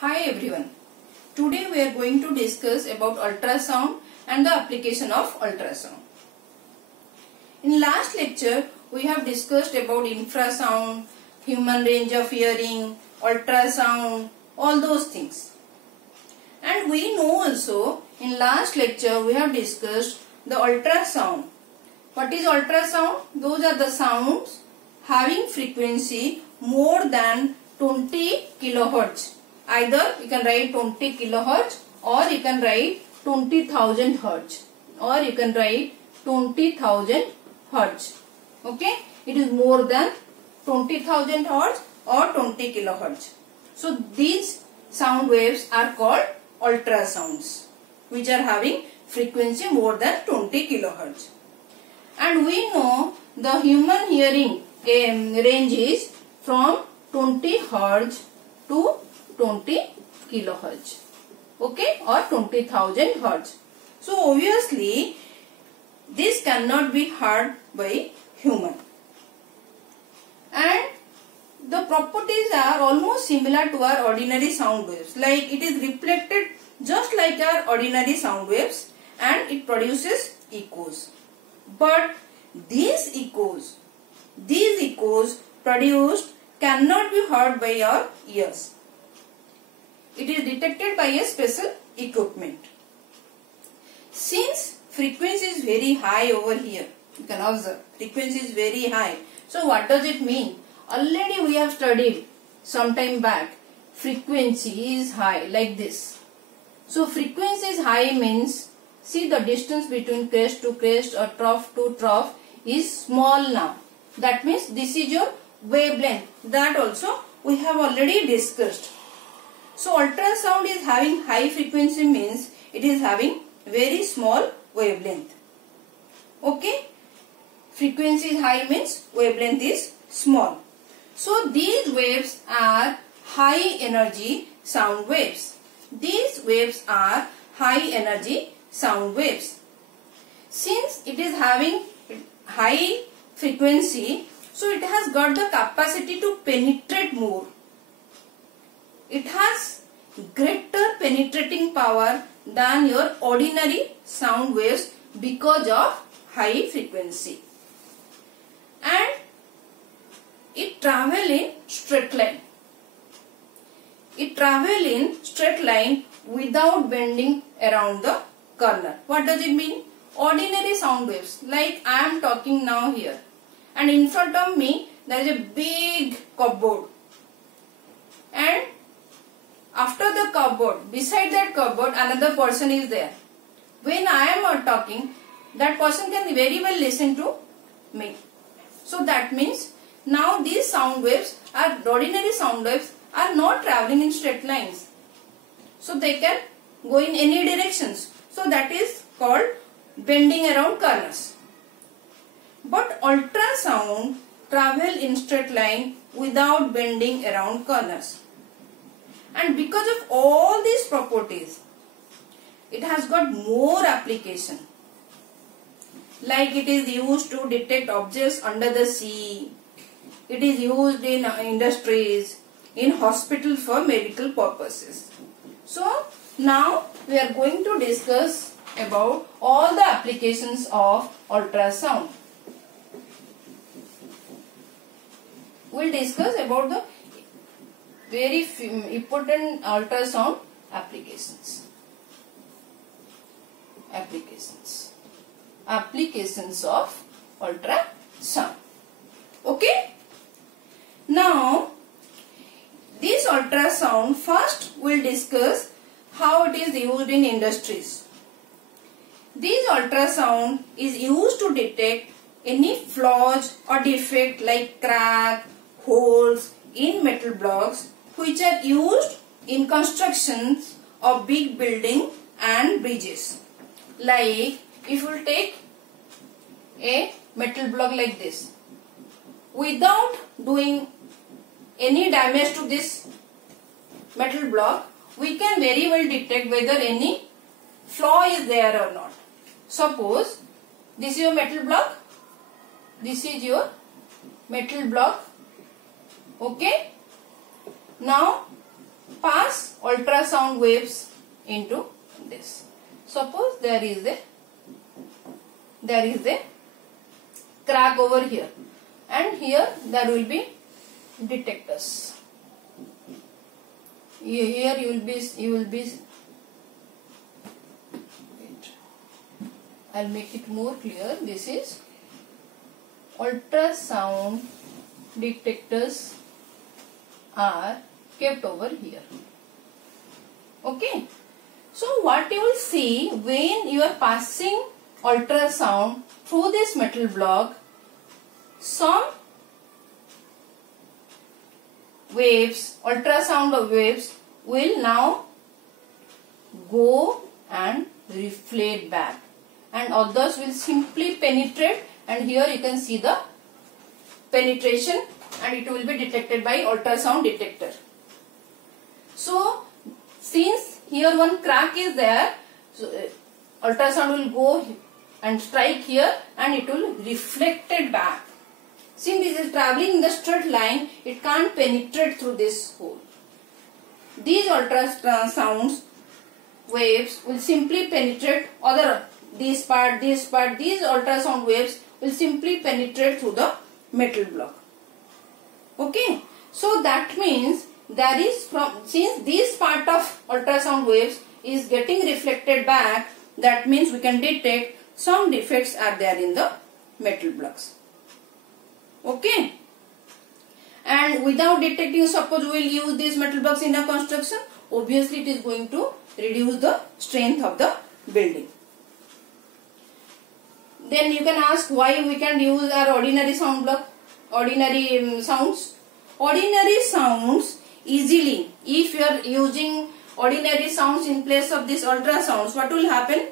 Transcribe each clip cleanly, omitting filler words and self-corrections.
Hi everyone. Today we are going to discuss about ultrasound and the application of ultrasound. In last lecture we have discussed about infrasound, human range of hearing, ultrasound, all those things. And we know also in last lecture we have discussed the ultrasound. What is ultrasound? Those are the sounds having frequency more than 20 kilohertz. Either you can write 20 kilohertz or you can write 20,000 hertz or you can write 20,000 hertz. Okay, it is more than 20,000 hertz or 20 kilohertz. So these sound waves are called ultrasounds, which are having frequency more than 20 kilohertz. And we know the human hearing range is from 20 hertz to 20 kilohertz, okay, or 20,000 hertz. So obviously this cannot be heard by human, and the properties are almost similar to our ordinary sound waves. Like it is reflected just like our ordinary sound waves and it produces echoes. But these echoes produced cannot be heard by our ears. It is detected by a special equipment. Since frequency is very high over here, you can observe frequency is very high. So what does it mean? Already we have studied some time back, frequency is high like this. So frequency is high means, see the distance between crest to crest or trough to trough is small now. That means this is your wavelength. That also we have already discussed. So ultrasound is having high frequency means it is having very small wavelength. Okay. Frequency is high means wavelength is small. So these waves are high energy sound waves. These waves are high energy sound waves. Since it is having high frequency, so it has got the capacity to penetrate more. It has greater penetrating power than your ordinary sound waves because of high frequency. And it travels in straight line. It travels in straight line without bending around the corner. What does it mean? Ordinary sound waves, like I am talking now here, and in front of me there is a big cupboard, and after the cupboard, beside that cupboard another person is there. When I am talking, that person can very well listen to me. So that means now these sound waves are ordinary sound waves are not traveling in straight lines. So they can go in any directions. So that is called bending around corners. But ultrasound travel in straight line without bending around corners. And because of all these properties, it has got more application. Like it is used to detect objects under the sea. It is used in industries, in hospitals for medical purposes. So now we are going to discuss about all the applications of ultrasound. We will discuss about the very important ultrasound applications. Applications of ultrasound. Okay. Now this ultrasound, first we will discuss how it is used in industries. This ultrasound is used to detect any flaws or defect like crack, holes in metal blocks which are used in constructions of big building and bridges. Like if you take a metal block like this, without doing any damage to this metal block, we can very well detect whether any flaw is there or not. Suppose this is your metal block, this is your metal block, okay. Now pass ultrasound waves into this. Suppose there is a crack over here, and here there will be detectors. Here you will be wait, I'll make it more clear. This is ultrasound detectors are kept over here. Okay. So what you will see when you are passing ultrasound through this metal block, some waves, ultrasound waves will now go and reflect back, and others will simply penetrate, and here you can see the penetration, and it will be detected by ultrasound detector. So since here one crack is there, so ultrasound will go and strike here, and it will reflect it back. Since this is traveling in the straight line, it can't penetrate through this hole. These ultrasound waves will simply penetrate this part, these ultrasound waves will simply penetrate through the metal block. Okay, so that means there is since this part of ultrasound waves is getting reflected back, that means we can detect some defects are there in the metal blocks. Okay, and without detecting, suppose we will use these metal blocks in a construction, obviously it is going to reduce the strength of the building. Then you can ask why we can use our ordinary sound block, ordinary sounds. Ordinary sounds easily, if you are using ordinary sounds in place of these ultrasounds, what will happen?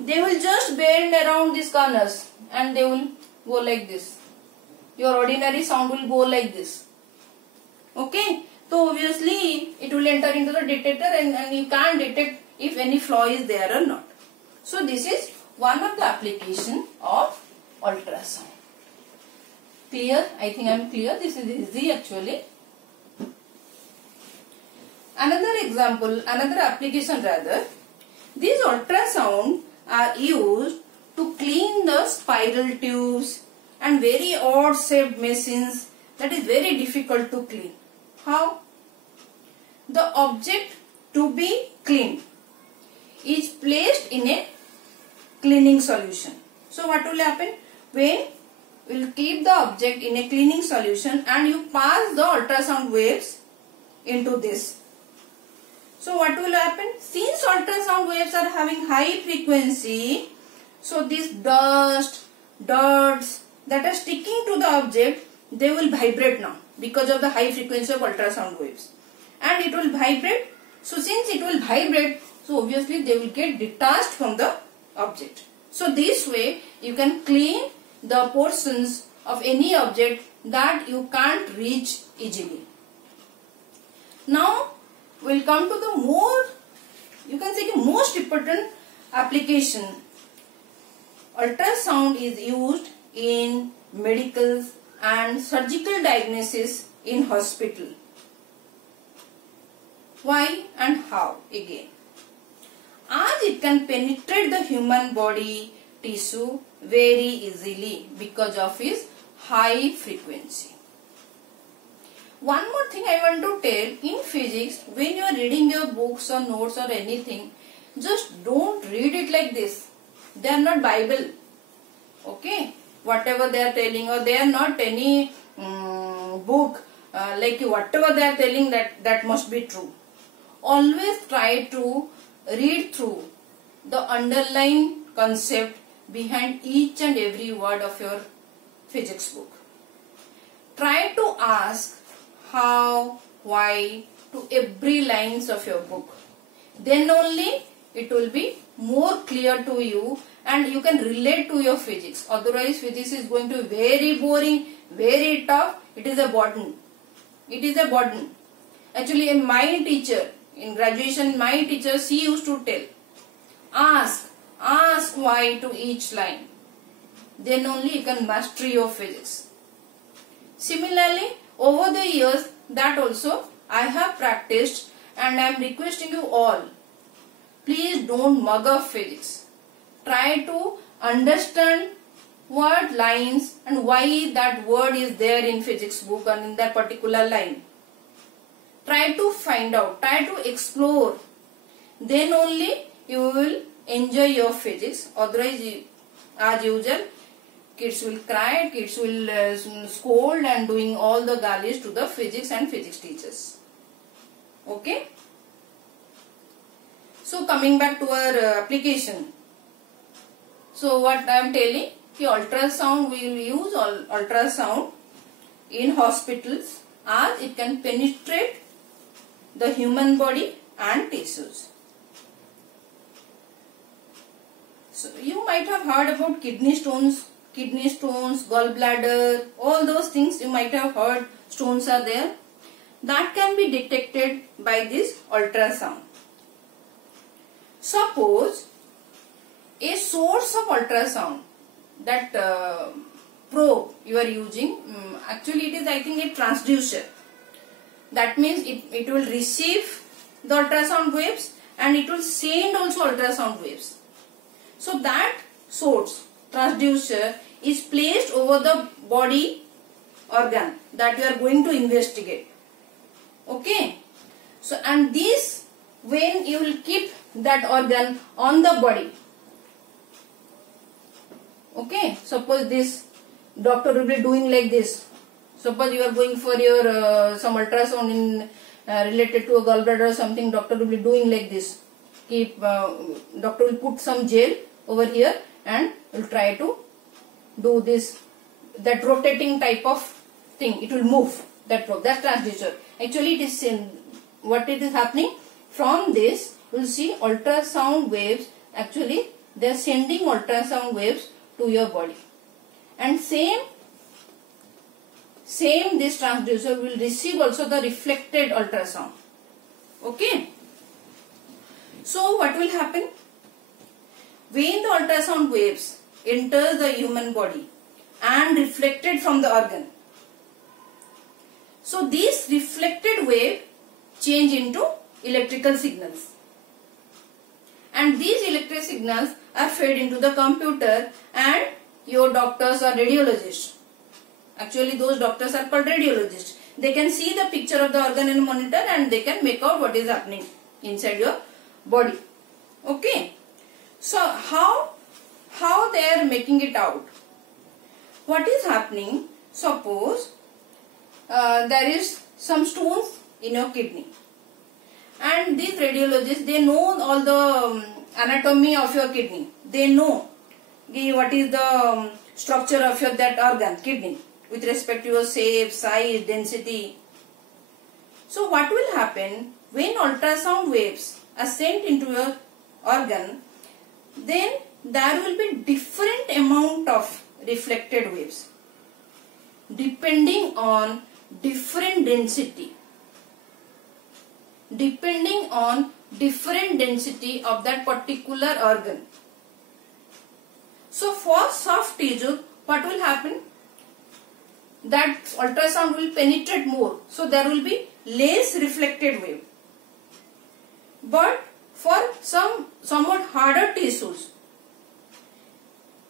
They will just bend around these corners and they will go like this. Your ordinary sound will go like this. Okay, so obviously it will enter into the detector, and you can't detect if any flaw is there or not. So this is one of the application of ultrasound. Clear? I think I am clear. This is easy actually. Another example, another application rather, these ultrasound are used to clean the spiral tubes and very odd shaped machines that is very difficult to clean. How? The object to be cleaned is placed in a cleaning solution. So what will happen? When we will keep the object in a cleaning solution and you pass the ultrasound waves into this. So what will happen? Since ultrasound waves are having high frequency, so these dirts that are sticking to the object, they will vibrate now because of the high frequency of ultrasound waves, and it will vibrate. So since it will vibrate, so obviously they will get detached from the object. So this way you can clean the portions of any object that you can't reach easily. Now we will come to the most important application. Ultrasound is used in medical and surgical diagnosis in hospital. Why and how? Again, as it can penetrate the human body tissue very easily because of its high frequency. One more thing I want to tell, in physics, when you are reading your books or notes or anything, just don't read it like this. They are not Bible. Okay? Whatever they are telling, or they are not any book, like whatever they are telling, that must be true. Always try to read through the underlying concept behind each and every word of your physics book. Try to ask how, why to every lines of your book. Then only it will be more clear to you and you can relate to your physics. Otherwise physics is going to be very boring, very tough. It is a burden. It is a burden. Actually, my teacher in graduation, my teacher, she used to tell, ask why to each line. Then only you can master your physics. Similarly, over the years, that also I have practiced, and I am requesting you all, please don't mug up physics. Try to understand what lines and why that word is there in physics book and in that particular line. Try to find out, try to explore. Then only you will enjoy your physics. Otherwise, as usual, kids will cry, kids will scold and doing all the garbage to the physics and physics teachers. Okay? So coming back to our application. So what I am telling, the ultrasound, we will use ultrasound in hospitals as it can penetrate the human body and tissues. So you might have heard about kidney stones, gallbladder, all those things you might have heard, stones are there. That can be detected by this ultrasound. Suppose a source of ultrasound, that probe you are using, actually it is I think a transducer. That means it will receive the ultrasound waves and it will send also ultrasound waves. So that source, transducer, is placed over the body organ that you are going to investigate. Okay. So and this, when you will keep that organ on the body. Okay. Suppose this doctor will be doing like this. Suppose you are going for your some ultrasound in related to a gallbladder or something. Doctor will be doing like this. Doctor will put some gel over here and will try to do this, that rotating type of thing. It will move that probe. That's transducer. Actually, it is what it is happening from this. You will see ultrasound waves. Actually, they are sending ultrasound waves to your body, and same this transducer will receive also the reflected ultrasound. Okay. So what will happen? When the ultrasound waves enter the human body and reflected from the organ, so these reflected wave change into electrical signals, and these electric signals are fed into the computer and your doctors or radiologists. Actually, those doctors are called radiologists. They can see the picture of the organ in a monitor and they can make out what is happening inside your body. Okay. So how they are making it out? What is happening? Suppose there is some stones in your kidney, and these radiologists, they know all the anatomy of your kidney. They know what is the structure of your that organ, kidney, with respect to your shape, size, density. So what will happen when ultrasound waves are sent into your organ? Then there will be different amount of reflected waves depending on different density. Depending on different density of that particular organ. So for soft tissue, what will happen? That ultrasound will penetrate more. So there will be less reflected wave. But for some somewhat harder tissues,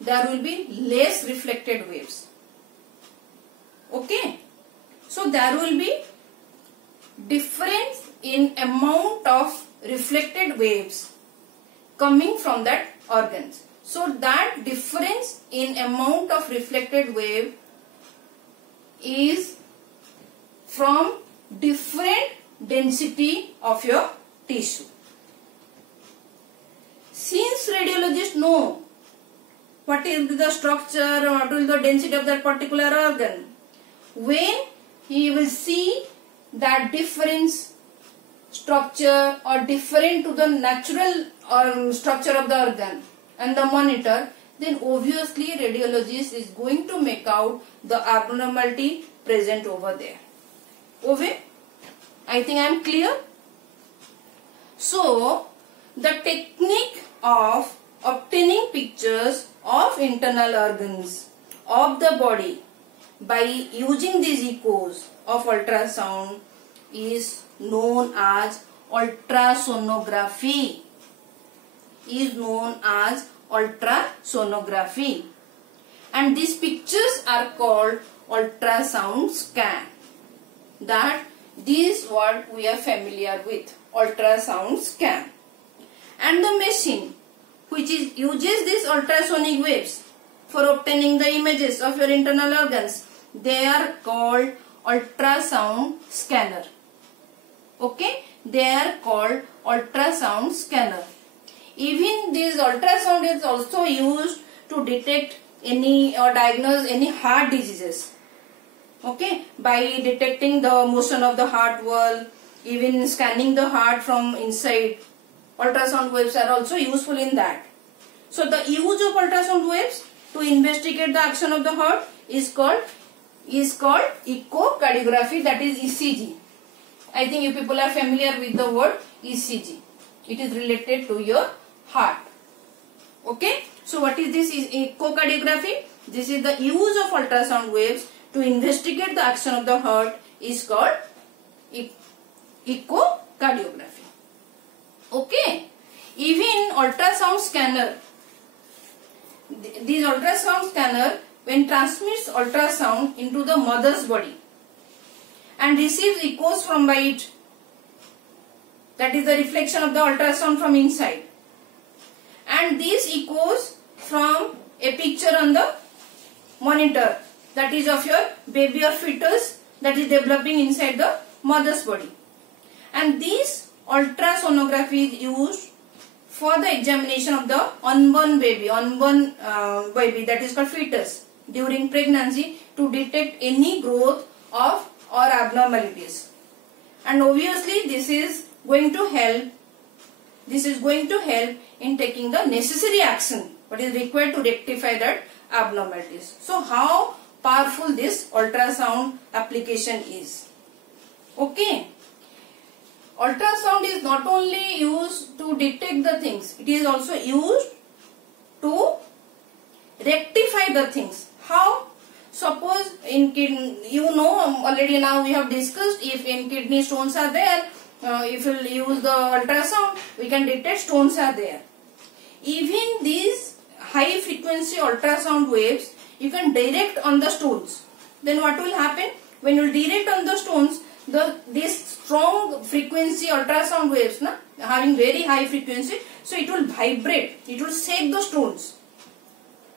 there will be less reflected waves. Okay. So there will be difference in amount of reflected waves coming from that organs. So that difference in amount of reflected wave is from different density of your tissue. Since radiologists know what is the structure or what is the density of that particular organ, when he will see that difference structure or different to the natural structure of the organ and the monitor, then obviously radiologist is going to make out the abnormality present over there. Okay? I think I am clear. So the technique of obtaining pictures of internal organs of the body by using these echoes of ultrasound is known as ultrasonography. Is known as ultrasonography. And these pictures are called ultrasound scan. That this is what we are familiar with, ultrasound scan. And the machine which uses these ultrasonic waves for obtaining the images of your internal organs, they are called ultrasound scanner. Okay, they are called ultrasound scanner. Even this ultrasound is also used to detect any or diagnose any heart diseases. Okay, by detecting the motion of the heart wall, even scanning the heart from inside. Ultrasound waves are also useful in that. So the use of ultrasound waves to investigate the action of the heart is called echocardiography, that is ECG. I think you people are familiar with the word ECG. It is related to your heart. Okay. So what is this echocardiography? This is the use of ultrasound waves to investigate the action of the heart is called echocardiography. Okay. Even ultrasound scanner, these ultrasound scanner when transmits ultrasound into the mother's body and receives echoes from by it, that is the reflection of the ultrasound from inside, and these echoes from a picture on the monitor, that is of your baby or fetus that is developing inside the mother's body. And this ultrasonography is used for the examination of the unborn baby, that is called fetus, during pregnancy to detect any growth of or abnormalities. And obviously this is going to help in taking the necessary action what is required to rectify that abnormalities. So how powerful this ultrasound application is. Okay. Ultrasound is not only used to detect the things, it is also used to rectify the things. How? Suppose in kidney, you know already now we have discussed, if in kidney stones are there, if we will use the ultrasound, we can detect stones are there. Even these high frequency ultrasound waves, you can direct on the stones. Then what will happen? When you direct on the stones, this strong frequency ultrasound waves, having very high frequency, so it will vibrate, it will shake the stones.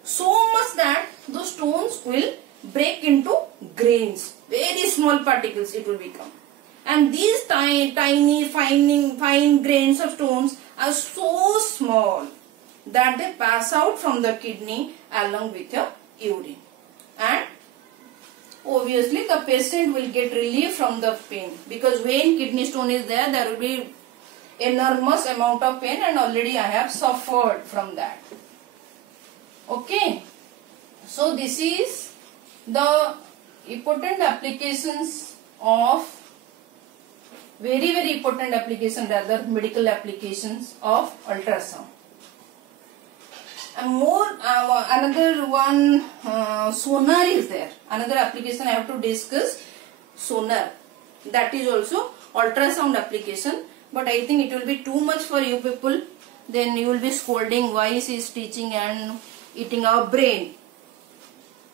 So much that the stones will break into grains, very small particles it will become. And these tiny fine grains of stones are so small that they pass out from the kidney along with your urine. And obviously the patient will get relief from the pain, because when kidney stone is there, there will be enormous amount of pain, and already I have suffered from that. Okay. So this is the important applications of very important application, rather medical applications of ultrasound. And more another one, sonar is there. Another application I have to discuss, sonar. That is also ultrasound application, but I think it will be too much for you people. Then you will be scolding why she is teaching and eating our brain.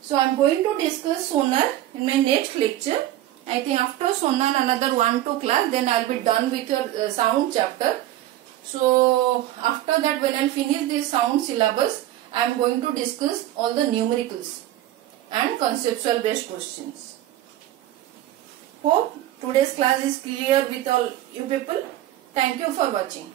So I am going to discuss sonar in my next lecture. I think after sonar another 1-2 class, then I will be done with your sound chapter. So after that, when I will finish this sound syllabus, I am going to discuss all the numericals and conceptual based questions. Hope today's class is clear with all you people. Thank you for watching.